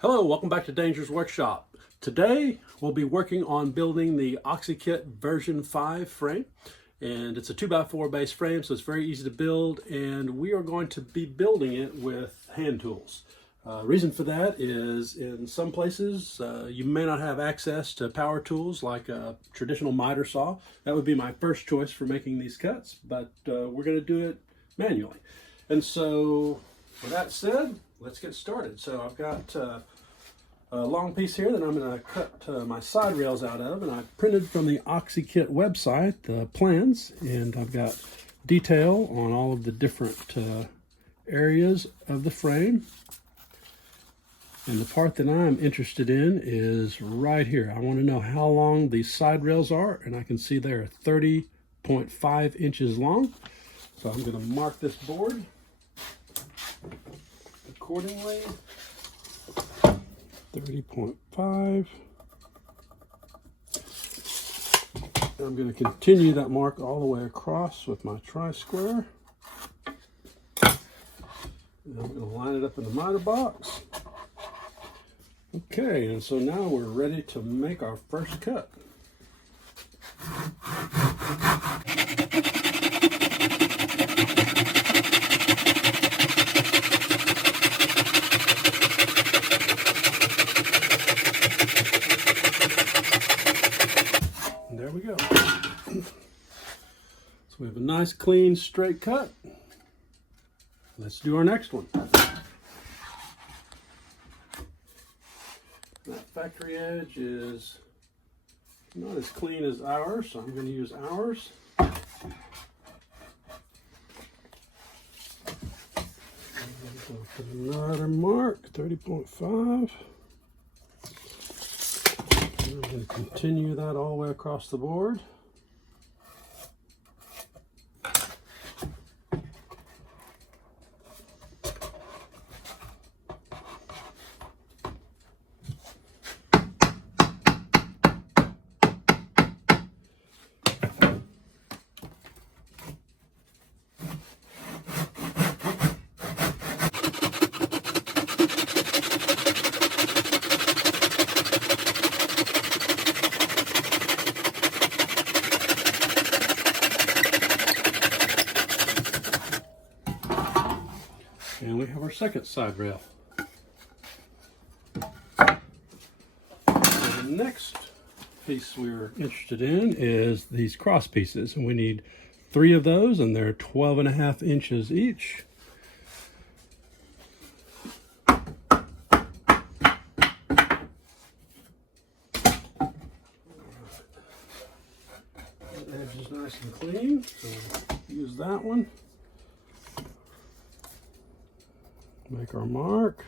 Hello, welcome back to Danger's Workshop. Today we'll be working on building the OxiKit version 5 frame, and it's a 2x4 base frame, so it's very easy to build, and we are going to be building it with hand tools. Reason for that is in some places you may not have access to power tools like a traditional miter saw. That would be my first choice for making these cuts, but we're going to do it manually. And so with that said, let's get started. So I've got a long piece here that I'm going to cut my side rails out of, and I printed from the OxiKit website the plans, and I've got detail on all of the different areas of the frame. And the part that I'm interested in is right here. I want to know how long these side rails are, and I can see they're 30.5 inches long. So I'm going to mark this board accordingly. 30.5. I'm going to continue that mark all the way across with my tri-square. And I'm going to line it up in the miter box. Okay, and so now we're ready to make our first cut. And there we go. So we have a nice, clean, straight cut. Let's do our next one. That factory edge is not as clean as ours, so I'm going to use ours. Put another mark, 30.5. I'm going to continue that all the way across the board. And we have our second side rail. The next piece we're interested in is these cross pieces, and we need 3 of those, and they're 12.5 inches each. The edge is nice and clean, so we'll use that one. Make our mark.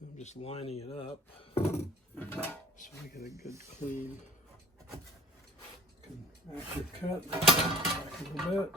I'm just lining it up so we get a good clean accurate cut. Back a little bit.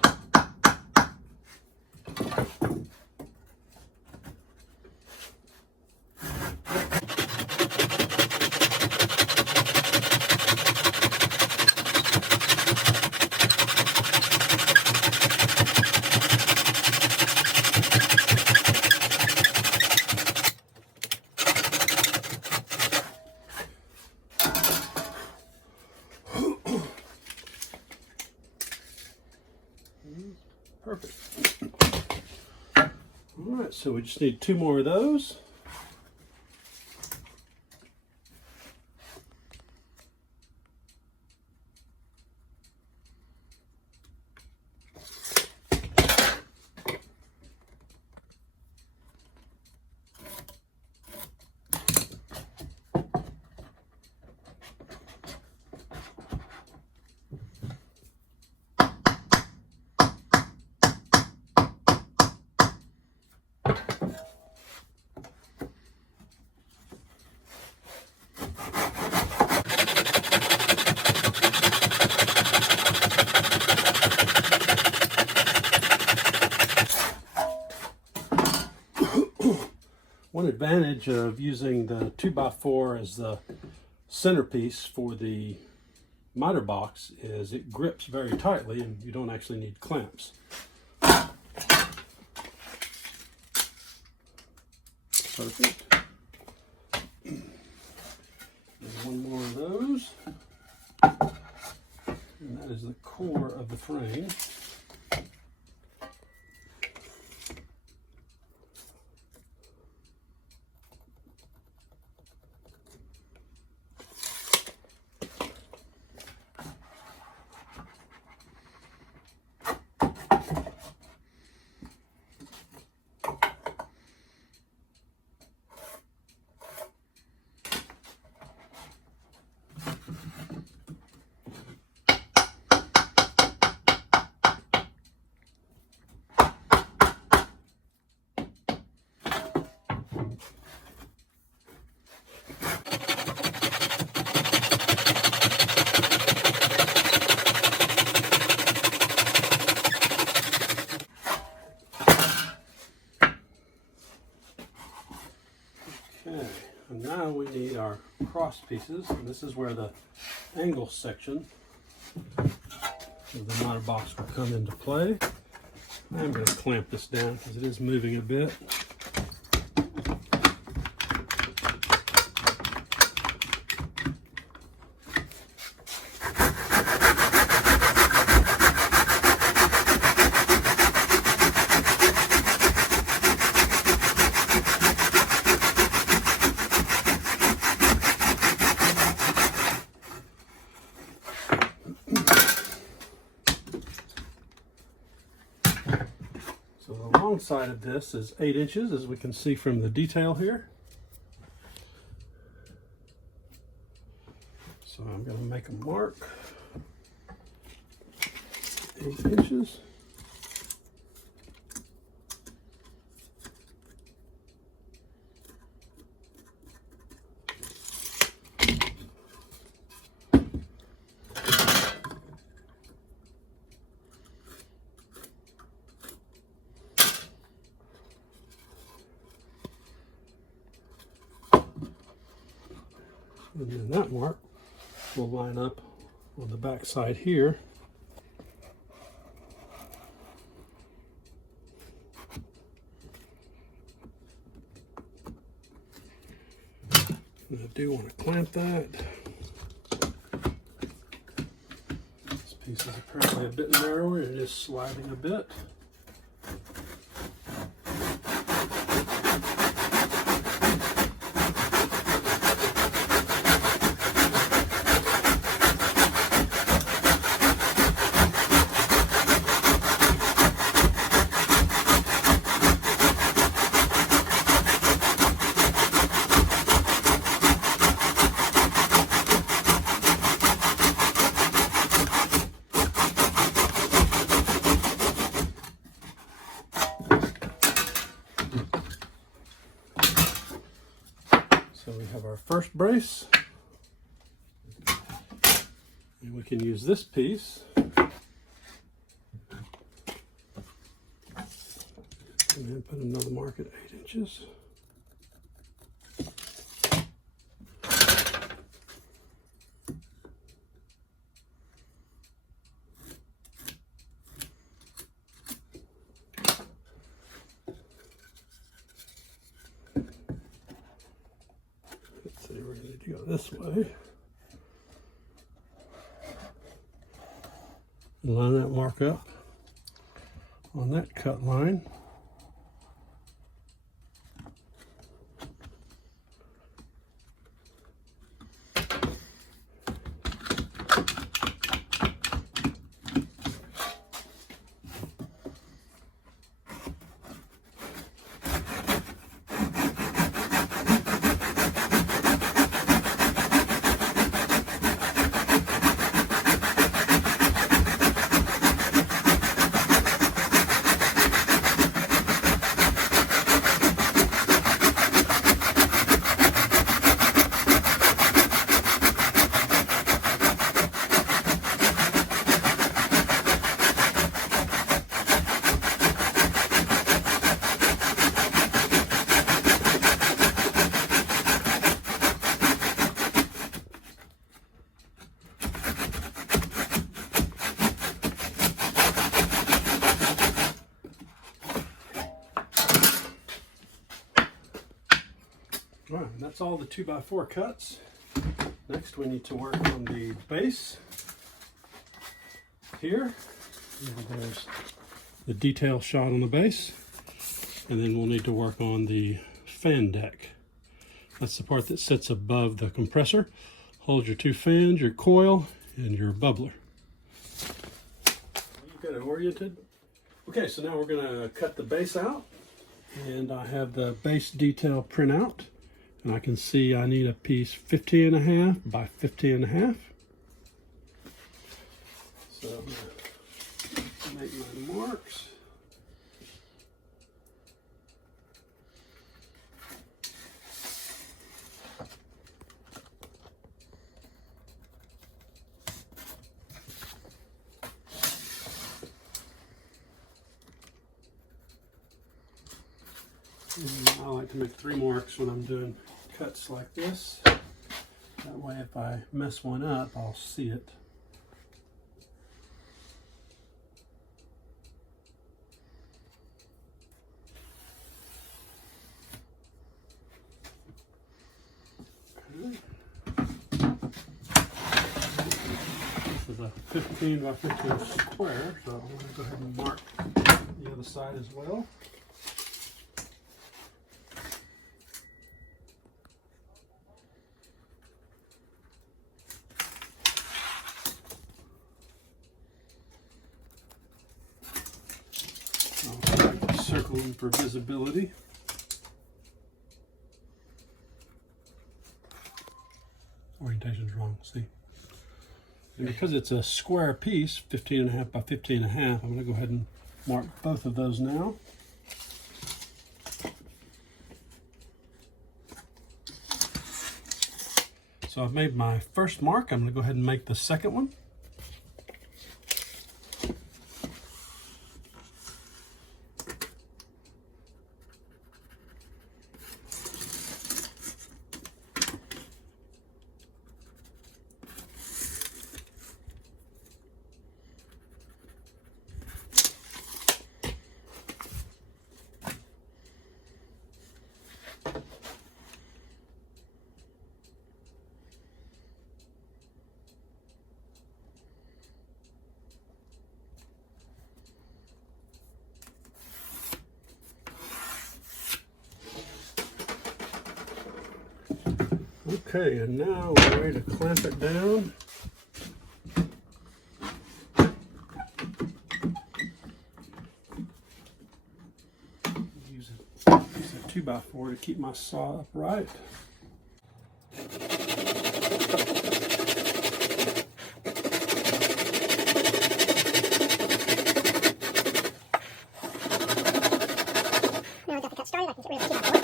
Perfect. All right, so we just need 2 more of those. One advantage of using the 2x4 as the centerpiece for the miter box is it grips very tightly and you don't actually need clamps. Perfect. And one more of those. And that is the core of the frame. Okay, and now we need our cross pieces, and this is where the angle section of the miter box will come into play. I'm going to clamp this down because it is moving a bit. So the long side of this is 8 inches, as we can see from the detail here. So I'm going to make a mark, 8 inches. And then that mark will line up on the back side here. And I do want to clamp that. This piece is apparently a bit narrower and it is sliding a bit. So we have our first brace, and we can use this piece and then put another mark at 8 inches. We're going to need to go this way. And line that mark up on that cut line. All right, that's all the 2x4 cuts. Next, we need to work on the base here. There's the detail shot on the base. And then we'll need to work on the fan deck. That's the part that sits above the compressor. Hold your two fans, your coil, and your bubbler. You got it oriented. Okay, so now we're gonna cut the base out. And I have the base detail printout. And I can see I need a piece 15.5 by 15.5. So I'm gonna make my marks. I like to make 3 marks when I'm doing cuts like this. That way if I mess one up, I'll see it. Okay. This is a 15 by 15 square, so I'm going to go ahead and mark the other side as well. Circle them for visibility. Orientation's wrong, see? And because it's a square piece, 15.5 by 15.5, I'm going to go ahead and mark both of those now. So I've made my first mark. I'm going to go ahead and make the second one. Okay, and now we're ready to clamp it down. Use a 2x4 to keep my saw upright. Now I got the cut started, I can get rid of the 2x4.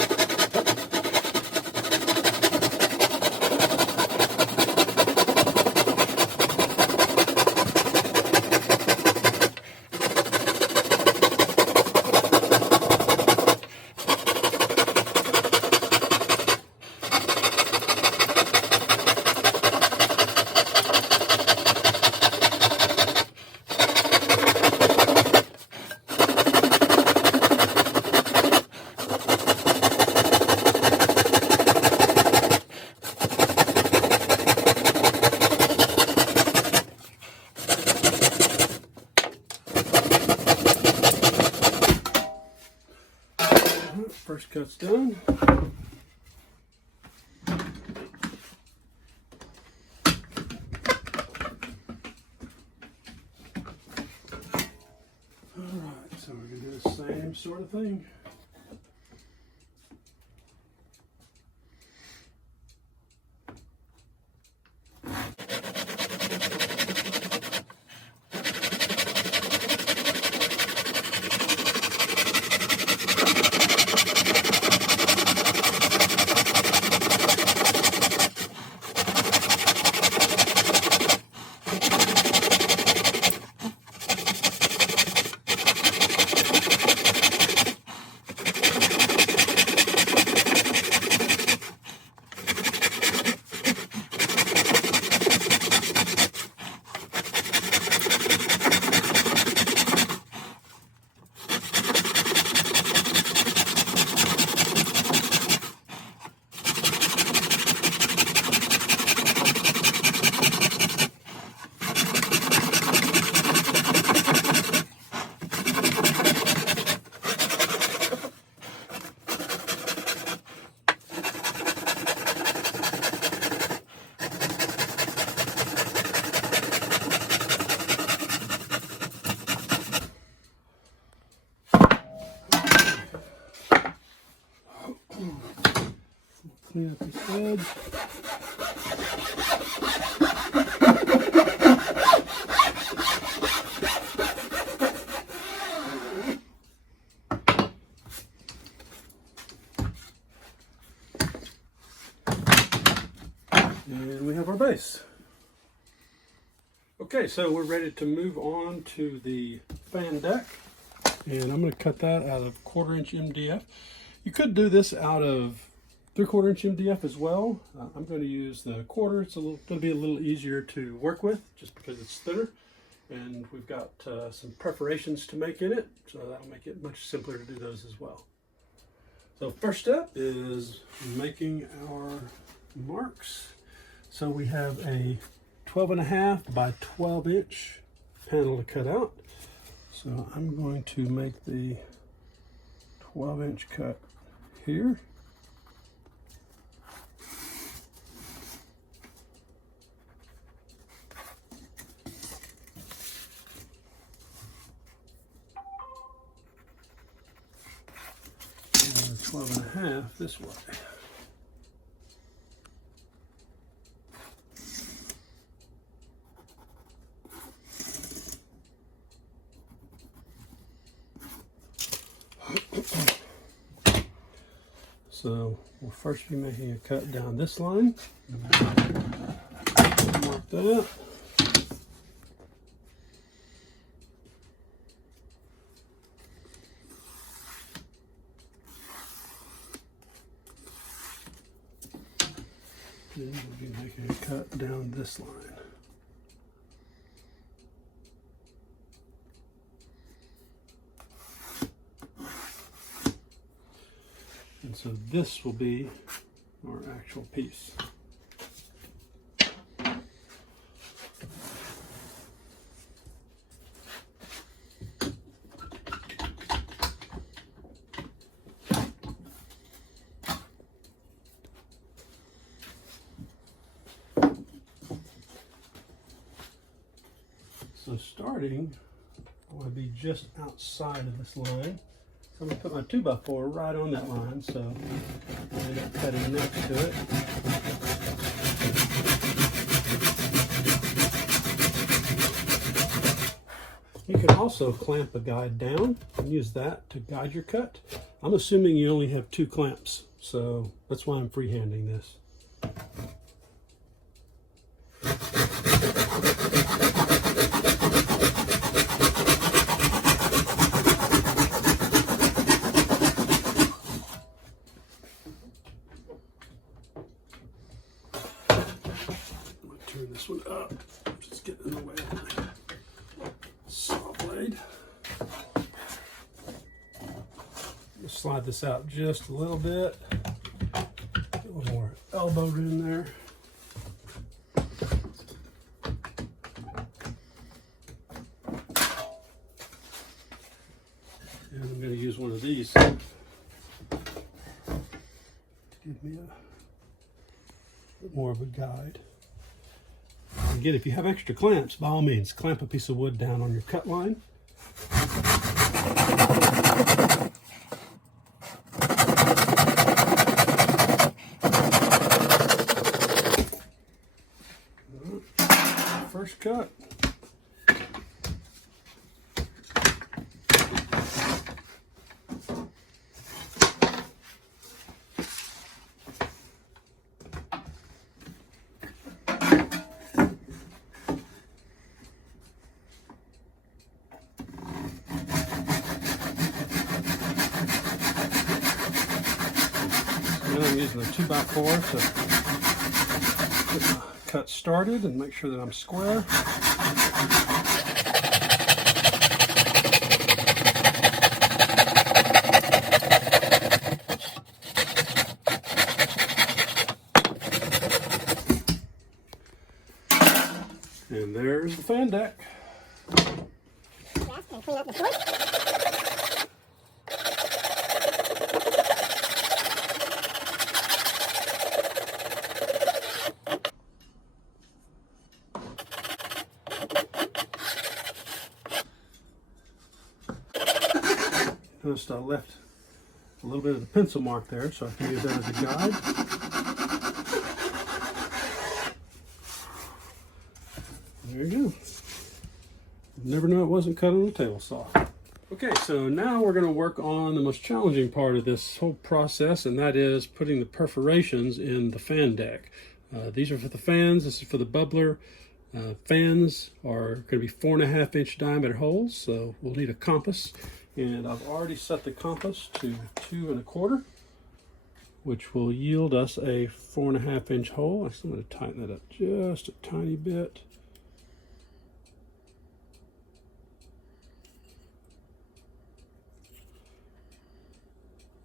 First cut's done. Alright, so we're going to do the same sort of thing. clean up this edge. And we have our base. Okay, so we're ready to move on to the fan deck. And I'm going to cut that out of 1/4 inch MDF. You could do this out of 3/4 inch MDF as well. I'm going to use the 1/4. It's going to be a little easier to work with just because it's thinner. And we've got some perforations to make in it, so that'll make it much simpler to do those as well. So first step is making our marks. So we have a 12.5 by 12 inch panel to cut out. So I'm going to make the 12 inch cut here. And 12.5 this way. So we'll first be making a cut down this line. Mark that. Then we'll be making a cut down this line. And so this will be our actual piece. So starting, I want to be just outside of this line. I'm going to put my 2x4 right on that line, so I end up cutting next to it. You can also clamp a guide down and use that to guide your cut. I'm assuming you only have 2 clamps, so that's why I'm freehanding this. Turn this one up, just get in the way of my saw blade. Just slide this out just a little bit, get a little more elbow room there. And I'm going to use one of these to give me a bit more of a guide. Again, if you have extra clamps, by all means, clamp a piece of wood down on your cut line. First cut. I'm using the 2x4 to get my cut started and make sure that I'm square. And there's the fan deck. And clean up the board. Notice I left a little bit of the pencil mark there, so I can use that as a guide. There you go. Never know it wasn't cut on a table saw. Okay, so now we're going to work on the most challenging part of this whole process, and that is putting the perforations in the fan deck. These are for the fans, this is for the bubbler. Fans are going to be 4.5-inch diameter holes, so we'll need a compass. And I've already set the compass to 2 1/4, which will yield us a 4.5-inch hole. I'm going to tighten that up just a tiny bit.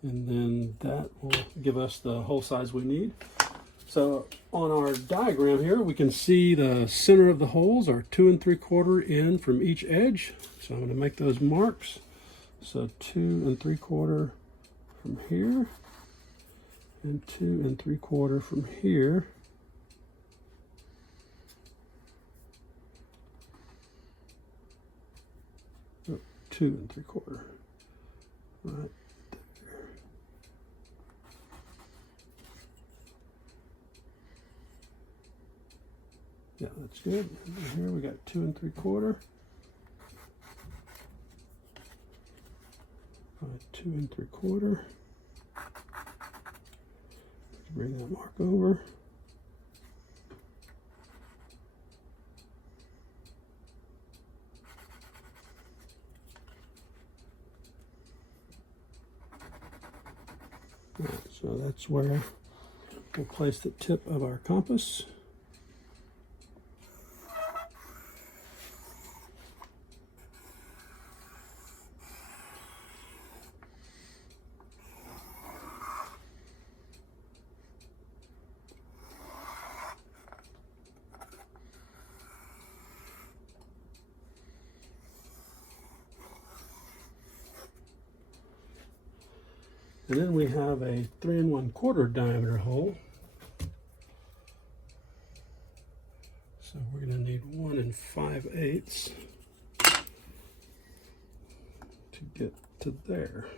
And then that will give us the hole size we need. So on our diagram here, we can see the center of the holes are 2 3/4 in from each edge. So I'm going to make those marks. So 2 3/4 from here, and 2 3/4 from here. Oh, 2 3/4. Right. Yeah, that's good. And here we got 2 3/4. 2 3/4. Bring that mark over. All right, so that's where we'll place the tip of our compass. And then we have a 3 1/4 diameter hole. So we're going to need 1 5/8 to get to there.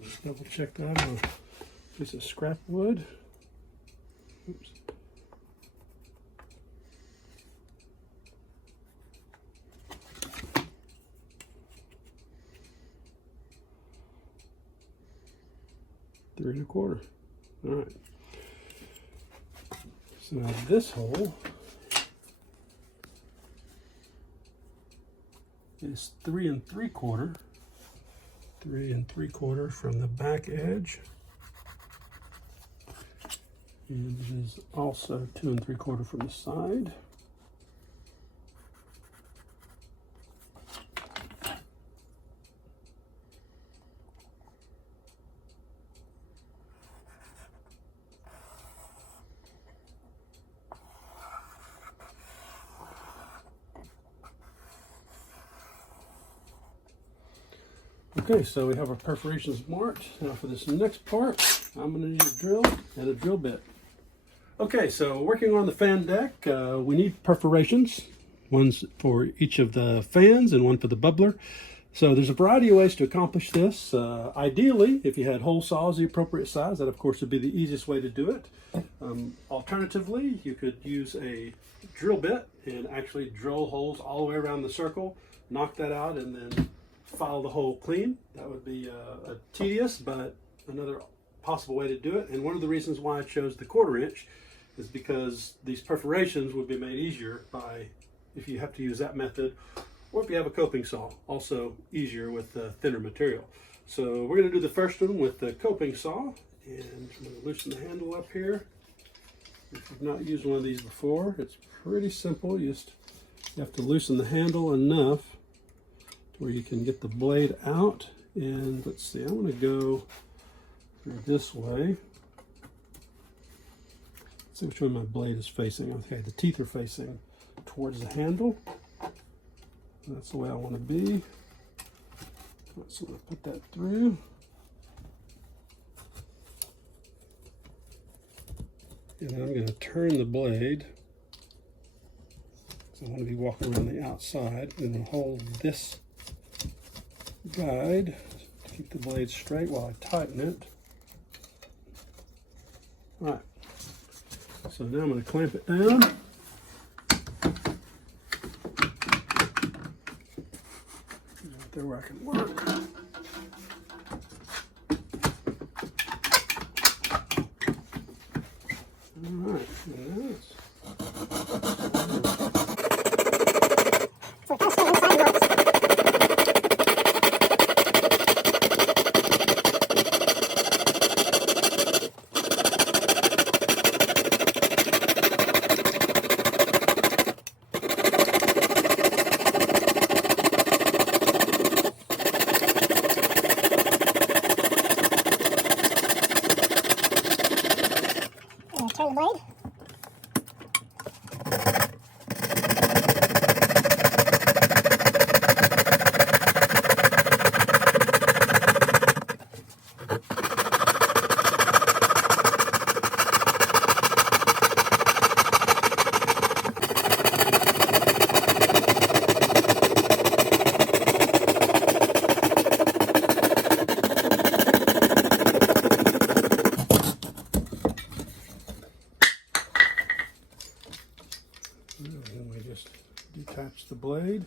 Let's double check that on a piece of scrap wood. Oops. Three and a quarter. All right. So now this hole is 3 3/4. 3 3/4 from the back edge. And it is also 2 3/4 from the side. Okay, so we have our perforations marked. Now for this next part, I'm going to need a drill and a drill bit. Okay, so working on the fan deck, we need perforations. One's for each of the fans and one for the bubbler. So there's a variety of ways to accomplish this. Ideally, if you had hole saws the appropriate size, that of course would be the easiest way to do it. Alternatively, you could use a drill bit and actually drill holes all the way around the circle, knock that out, and then file the hole clean. That would be a tedious, but another possible way to do it. And one of the reasons why I chose the 1/4 inch is because these perforations would be made easier by if you have to use that method, or if you have a coping saw, also easier with thinner material. So we're going to do the first one with the coping saw, and I'm going to loosen the handle up here. If you've not used one of these before, it's pretty simple. You have to loosen the handle enough where you can get the blade out. And let's see, I'm going to go through this way. Let's see which way my blade is facing. Okay, the teeth are facing towards the handle. That's the way I want to be. So I'm going to put that through. And then I'm going to turn the blade. I want to be walking around the outside. I'm going to hold this guide to keep the blade straight while I tighten it. All right, so now I'm going to clamp it down. Right there where I can work. All right, nice. So it kind of stay inside the ropes. Turn the blade. And then we just detach the blade.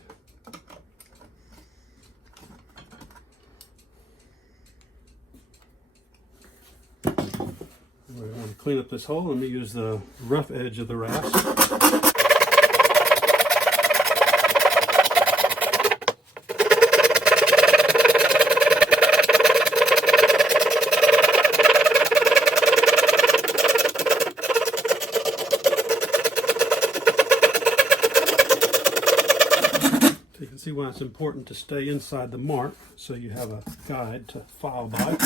We're going to clean up this hole. Let me use the rough edge of the rasp. You can see why it's important to stay inside the mark so you have a guide to file by.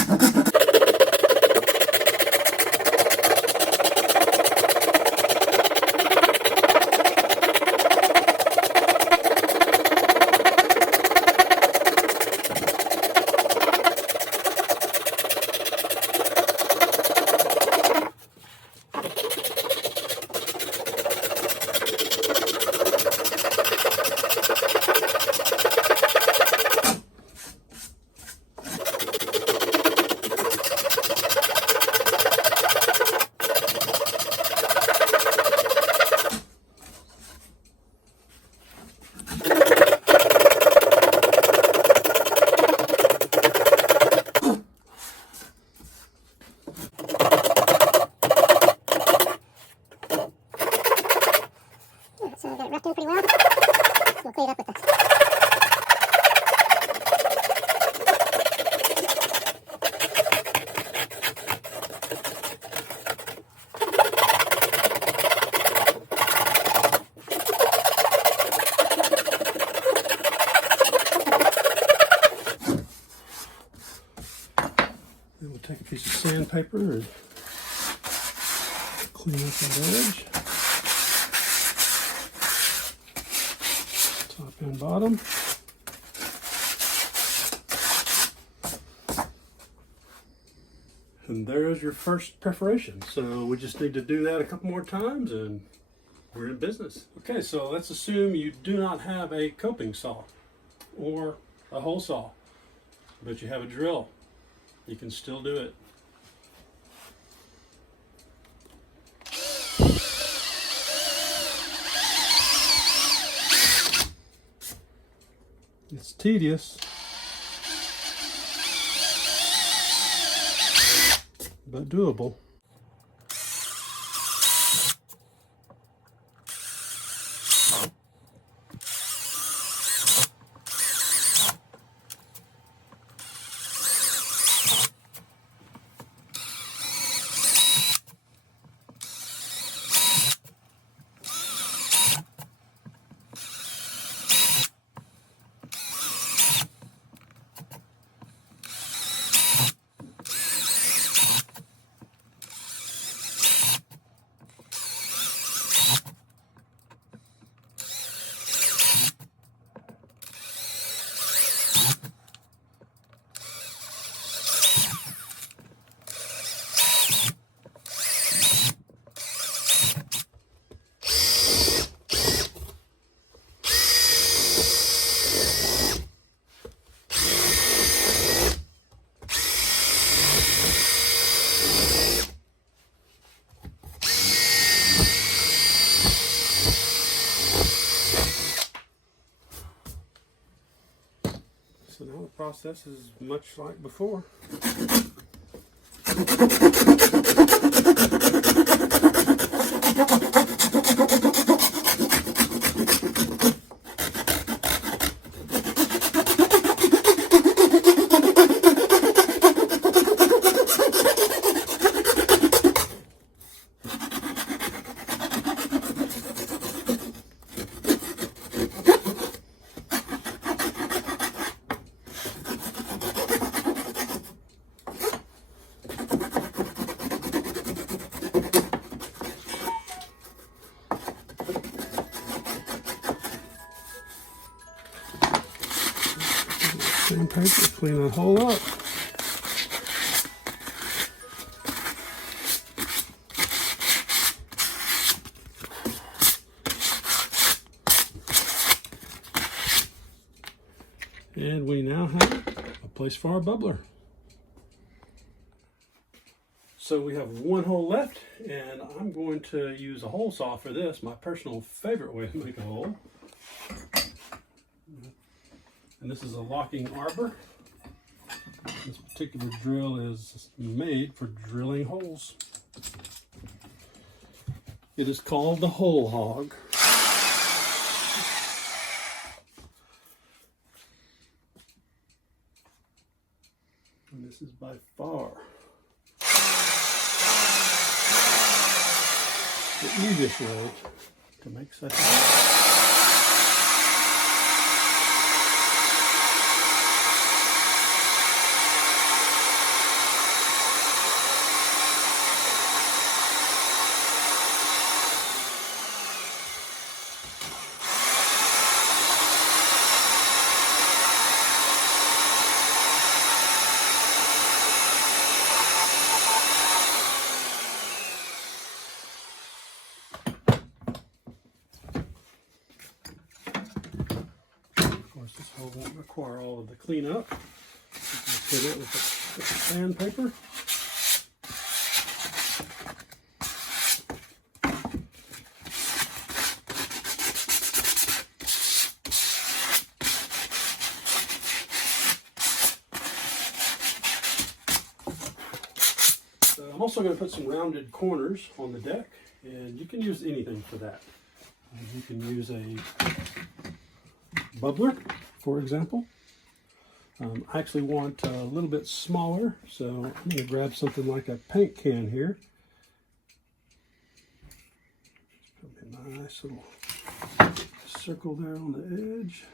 So I got it roughed in pretty well. We'll clean it up with this. Then we'll take a piece of sandpaper and clean up that edge. Top and bottom. And there's your first perforation. So we just need to do that a couple more times and we're in business. Okay, so let's assume you do not have a coping saw or a hole saw, but you have a drill. You can still do it. It's tedious, but doable. process is much like before. Sandpaper, clean that hole up. And we now have a place for our bubbler. So we have one hole left, and I'm going to use a hole saw for this, my personal favorite way to make a hole. And this is a locking arbor. This particular drill is made for drilling holes. It is called the hole hog. And this is by far the easiest way to make such a hole. This hole won't require all of the cleanup. You can put it with the sandpaper. So I'm also going to put some rounded corners on the deck, and you can use anything for that. You can use a bubbler, for example. I actually want a little bit smaller, so I'm going to grab something like a paint can here. Put a nice little circle there on the edge.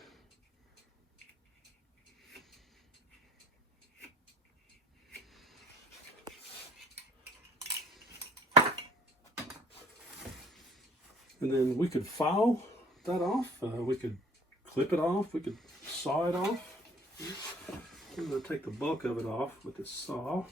And then we could file that off. We could clip it off. We could saw it off. I'm going to take the bulk of it off with this saw.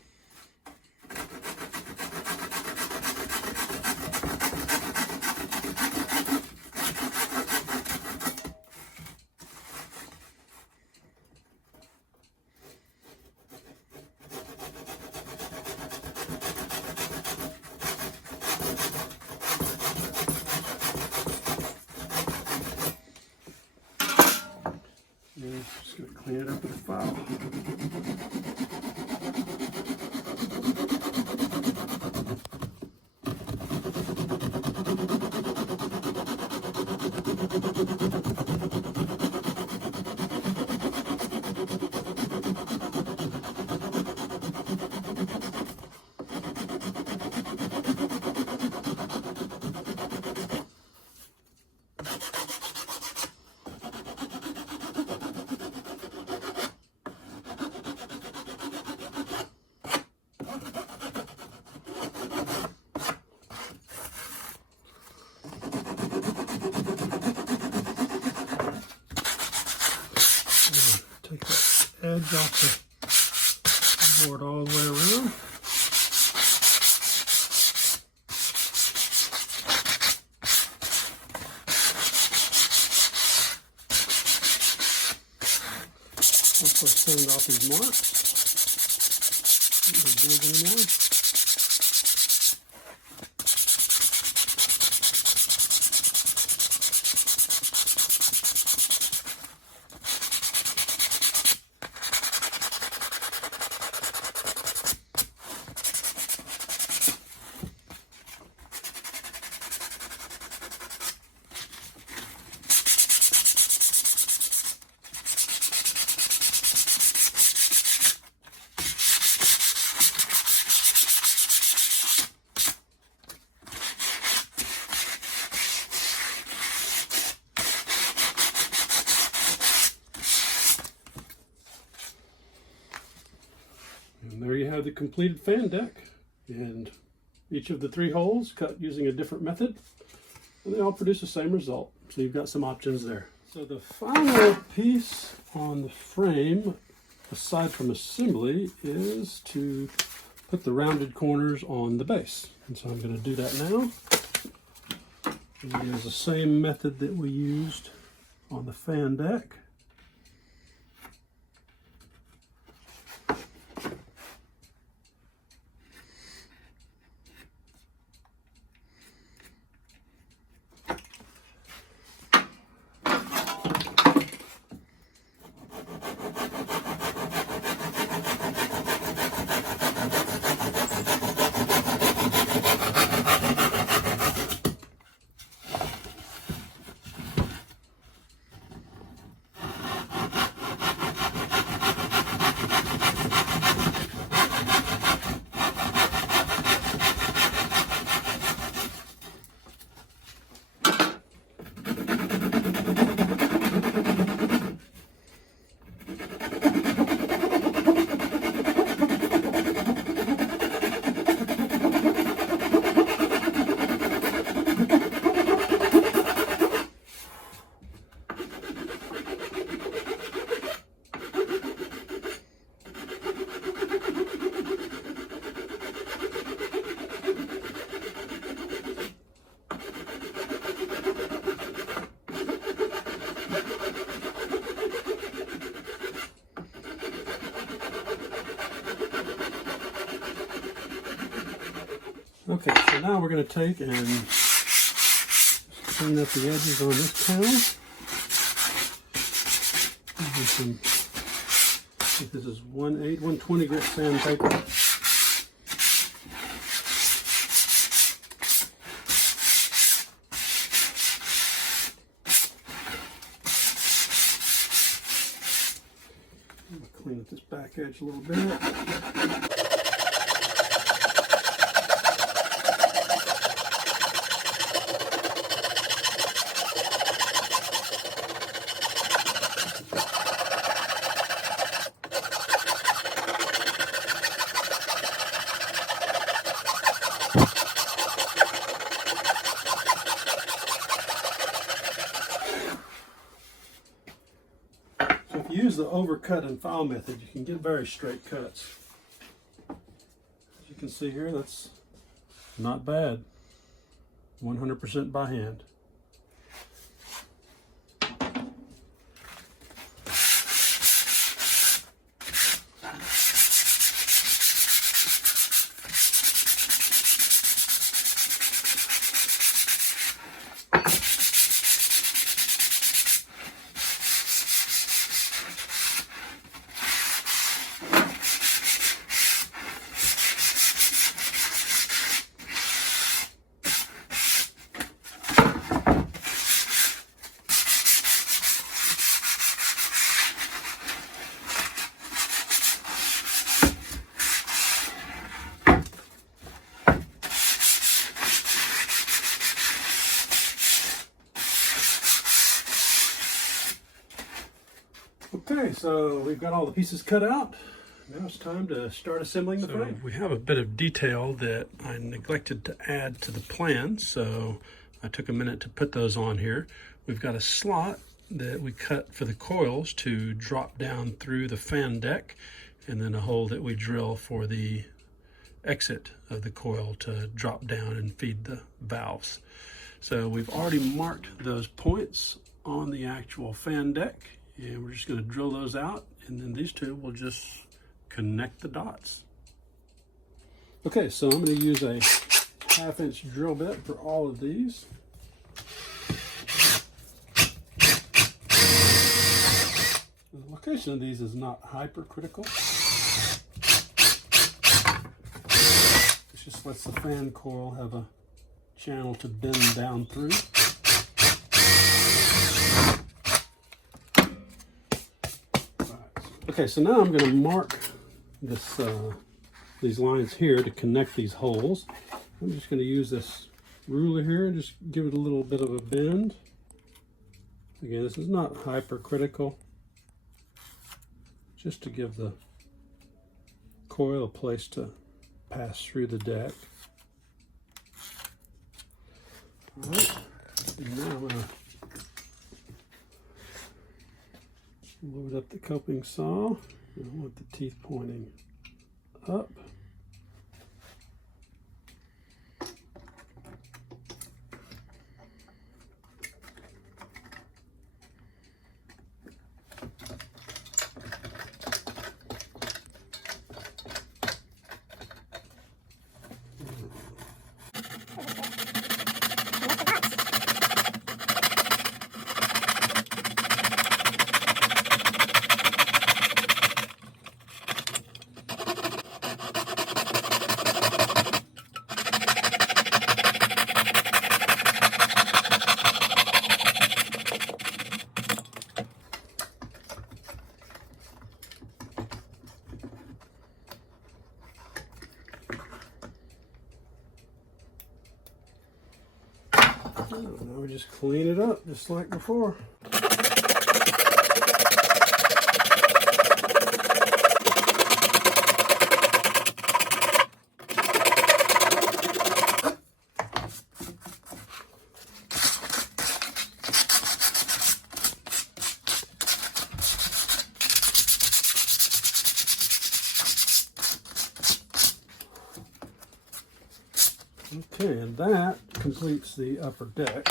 Just going to clean it up with a file. Take that edge off the board all the way around. Also sand off these marks. Don't build anymore. have the completed fan deck, and each of the 3 holes cut using a different method, and they all produce the same result. So you've got some options there. So the final piece on the frame, aside from assembly, is to put the rounded corners on the base. And so I'm going to do that now. And use the same method that we used on the fan deck. Okay, so now we're going to take and clean up the edges on this panel. I think this is 120 grit sandpaper. Clean up this back edge a little bit. Use the overcut and file method, you can get very straight cuts. As you can see here, that's not bad. 100% by hand. Okay, so we've got all the pieces cut out. Now it's time to start assembling the frame. We have a bit of detail that I neglected to add to the plan, so I took a minute to put those on here. We've got a slot that we cut for the coils to drop down through the fan deck, and then a hole that we drill for the exit of the coil to drop down and feed the valves. So we've already marked those points on the actual fan deck, and we're just going to drill those out, and then these two will just connect the dots. Okay, so I'm going to use a 1/2-inch drill bit for all of these. The location of these is not hypercritical. It just lets the fan coil have a channel to bend down through. Okay, so now I'm going to mark this, these lines here to connect these holes. I'm just going to use this ruler here and just give it a little bit of a bend. Again, this is not hypercritical, just to give the coil, a place to pass through the deck. All right, and now I'm going to load up the coping saw. I want the teeth pointing up. Now we just clean it up just like before. Okay, and that completes the upper deck.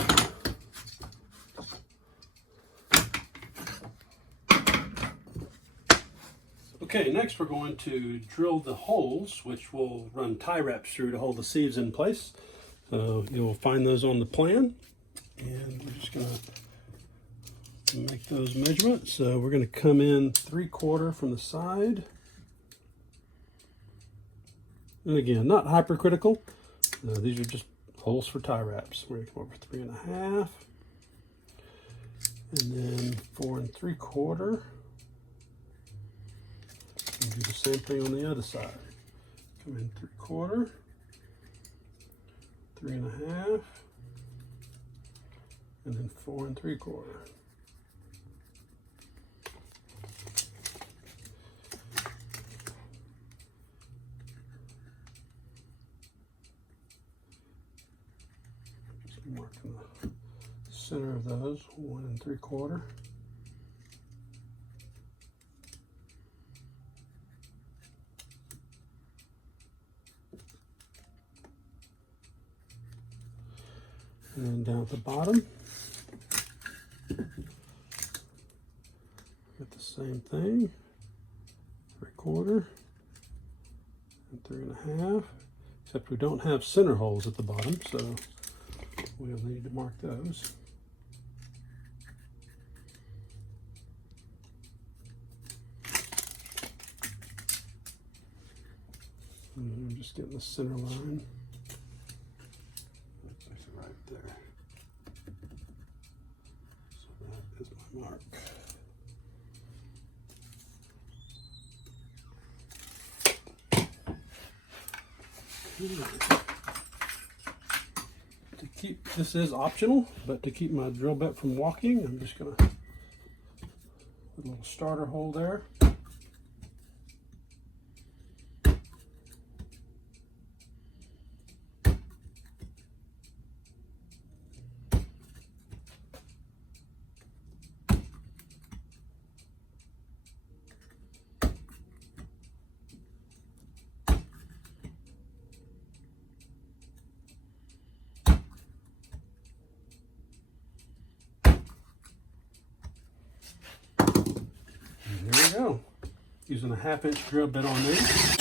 Okay, next we're going to drill the holes, which we'll run tie wraps through to hold the sieves in place. So you'll find those on the plan, and we're just going to make those measurements. So we're going to come in 3/4 from the side. And again, not hypercritical. These are just holes for tie wraps. We're going to come over 3.5, and then 4 3/4. And do the same thing on the other side. Come in 3/4, 3.5, and then 4 3/4. Marking the center of those, 1 3/4. And then down at the bottom, get the same thing, 3/4 and 3.5, except we don't have center holes at the bottom, so we'll need to mark those. And I'm just getting the center line. That's right there. So that is my mark. This is optional, but to keep my drill bit from walking, I'm just going to put a little starter hole there. There we go. Using a 1/2" drill bit on these.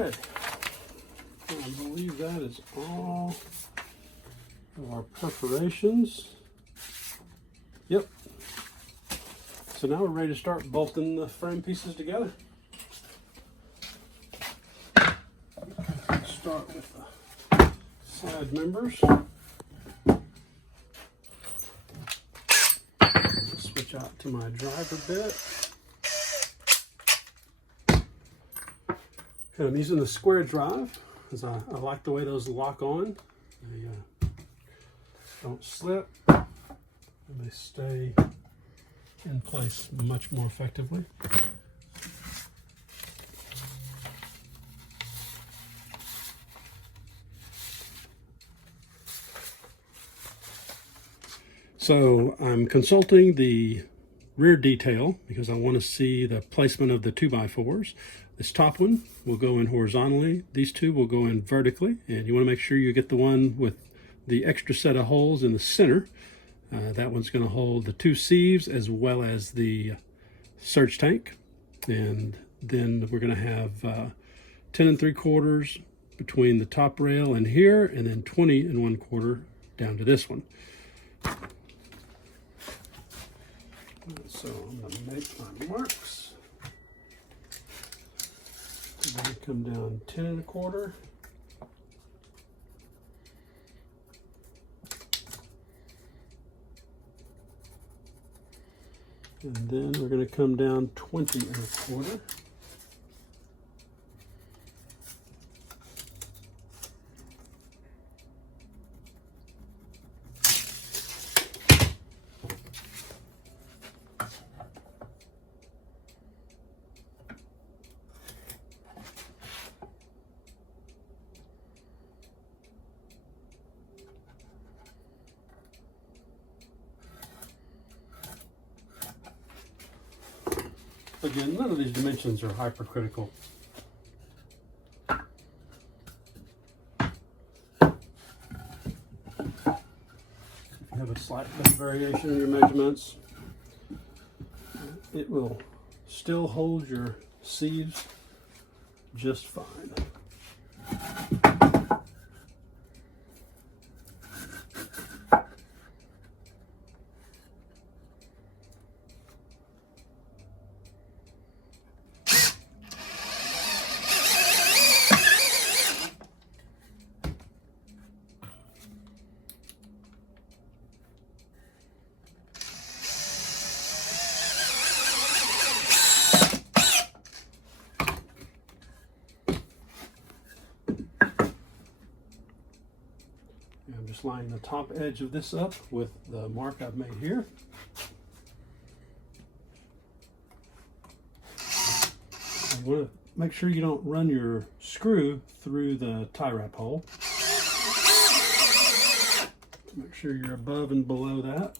Okay, I believe that is all of our perforations. Yep. So now we're ready to start bolting the frame pieces together. Start with the side members. Switch out to my driver bit. And I'm using the square drive because I like the way those lock on. They don't slip, and they stay in place much more effectively. So I'm consulting the rear detail because I want to see the placement of the 2x4s. This top one will go in horizontally. These two will go in vertically. And you want to make sure you get the one with the extra set of holes in the center. That one's going to hold the 2 sieves as well as the surge tank. And then we're going to have 10 3/4 between the top rail and here, and then 20 1/4 down to this one. So I'm going to make my marks. I'm going to come down 10 1/4. And then we're going to come down 20 1/4. Again, none of these dimensions are hypercritical. If you have a slight bit of variation in your measurements, it will still hold your sieves just fine. I'm just lining the top edge of this up with the mark I've made here. You want to make sure you don't run your screw through the tie wrap hole. Make sure you're above and below that.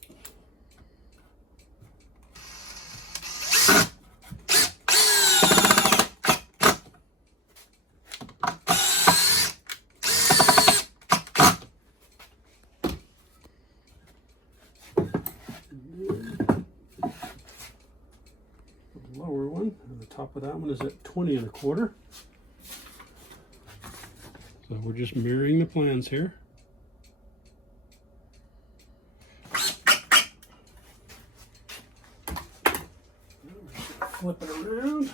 Lower one, and the top of that one is at 20 1/4. So we're just mirroring the plans here. Flip it around.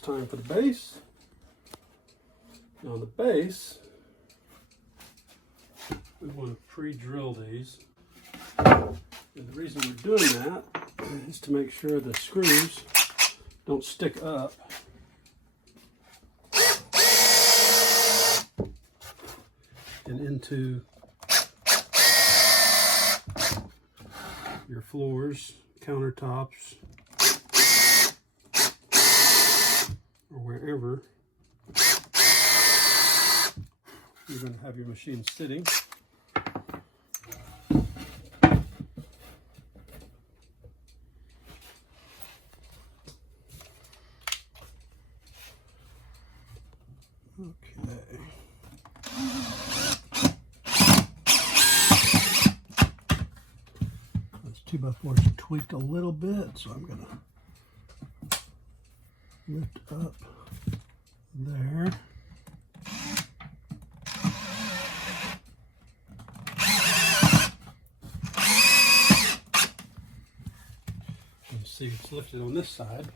Time for the base. Now on the base, we want to pre-drill these. And the reason we're doing that is to make sure the screws don't stick up and into your floors, countertops or wherever you're going to have your machine sitting. Okay. This 2x4 is tweaked a little bit, so I'm going to lift up there. And see, it's lifted on this side.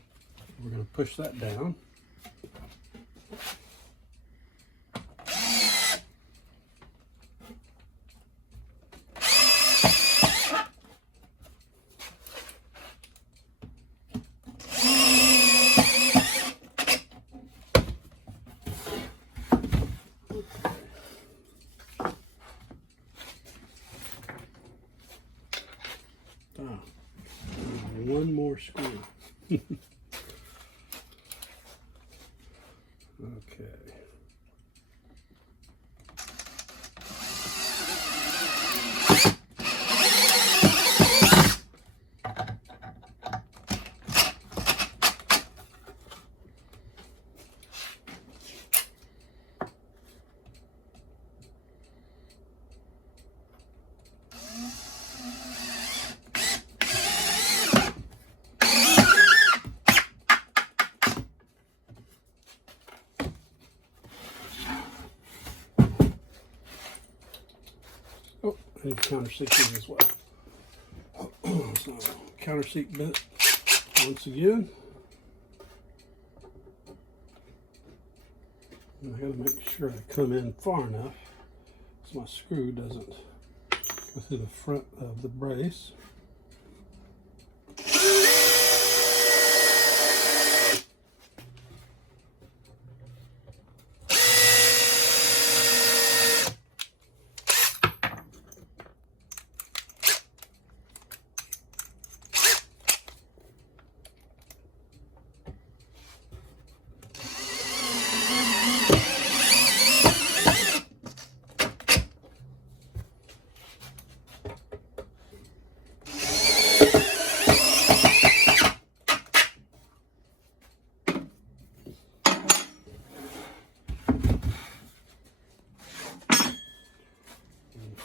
We're going to push that down. One more screw. Okay. Oh, I need counter seat these as well. So, counter seat bit once again. And I gotta make sure I come in far enough so my screw doesn't go through the front of the brace.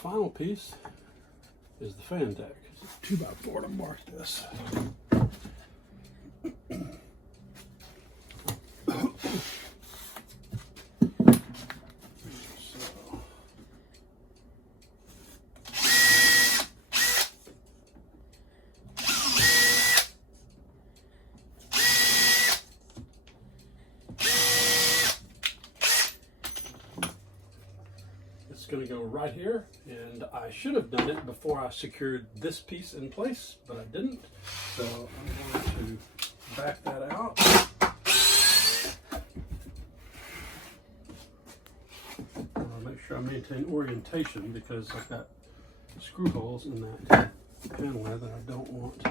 Final piece is the fan deck. 2x4 to mark this. Going to go right here, and I should have done it before I secured this piece in place, but I didn't, so I'm going to back that out. I'll make sure I maintain orientation because I've got screw holes in that panel there that I don't want.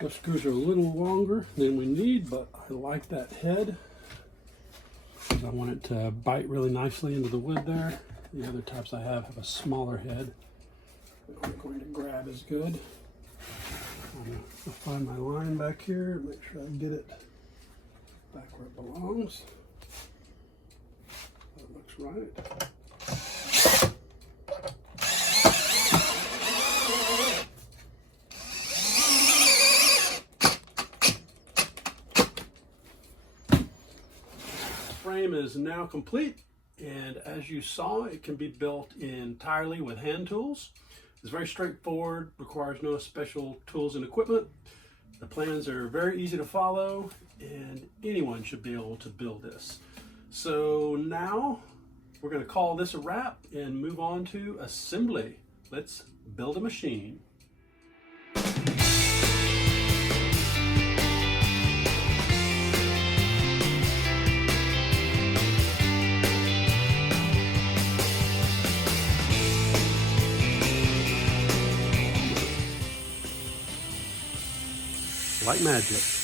Those screws are a little longer than we need, but I like that head because I want it to bite really nicely into the wood there. The other types I have a smaller head that I'm going to grab as good. I'm going to find my line back here and make sure I get it back where it belongs. That looks right. Frame is now complete, and as you saw, it can be built entirely with hand tools. It's very straightforward, requires no special tools and equipment. The plans are very easy to follow, and anyone should be able to build this. So now we're going to call this a wrap and move on to assembly. Let's build a machine. Like magic.